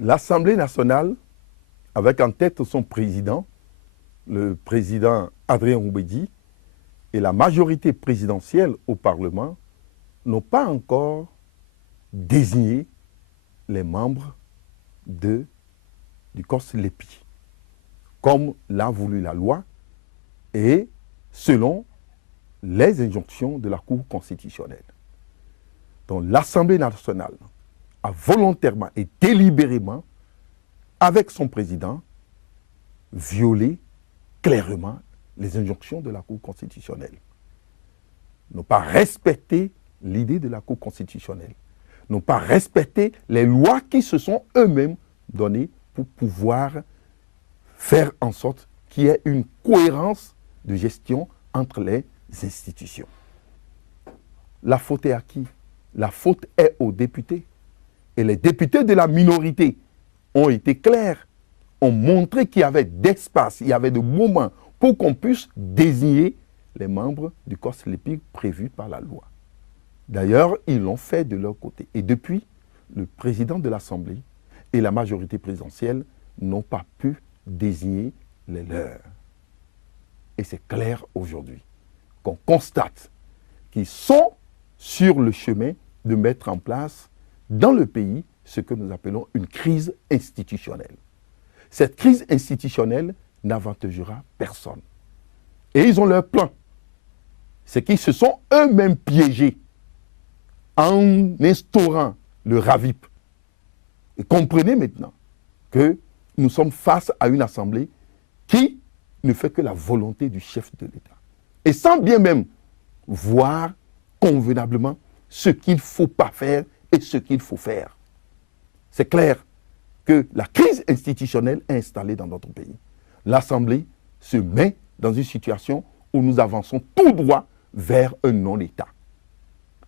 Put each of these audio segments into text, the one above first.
L'Assemblée nationale, avec en tête son président, le président Adrien Roubedi, et la majorité présidentielle au Parlement, n'ont pas encore désigné les membres du COS-LEPI, comme l'a voulu la loi et selon les injonctions de la Cour constitutionnelle. Donc l'Assemblée nationale a volontairement et délibérément, avec son président, violé clairement les injonctions de la Cour constitutionnelle. N'ont pas respecté l'idée de la Cour constitutionnelle, n'ont pas respecté les lois qui se sont eux-mêmes données pour pouvoir faire en sorte qu'il y ait une cohérence de gestion entre les institutions. La faute est à qui? La faute est aux députés. Et les députés de la minorité ont été clairs, ont montré qu'il y avait d'espace, il y avait de moments pour qu'on puisse désigner les membres du COS-LEPI prévus par la loi. D'ailleurs, ils l'ont fait de leur côté. Et depuis, le président de l'Assemblée et la majorité présidentielle n'ont pas pu désigner les leurs. Et c'est clair aujourd'hui qu'on constate qu'ils sont sur le chemin de mettre en place dans le pays ce que nous appelons une crise institutionnelle. Cette crise institutionnelle n'avantagera personne. Et ils ont leur plan. C'est qu'ils se sont eux-mêmes piégés en instaurant le RAVIP. Et comprenez maintenant que nous sommes face à une assemblée qui ne fait que la volonté du chef de l'État. Et sans bien même voir convenablement ce qu'il ne faut pas faire et ce qu'il faut faire. C'est clair que la crise institutionnelle est installée dans notre pays. L'Assemblée se met dans une situation où nous avançons tout droit vers un non-État.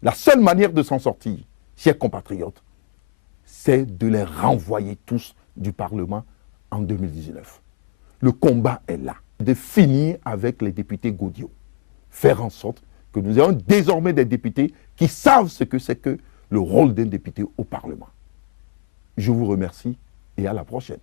La seule manière de s'en sortir, chers compatriotes, c'est de les renvoyer tous du Parlement en 2019. Le combat est là, de finir avec les députés Gaudio. Faire en sorte que nous ayons désormais des députés qui savent ce que c'est que le rôle d'un député au Parlement. Je vous remercie et à la prochaine.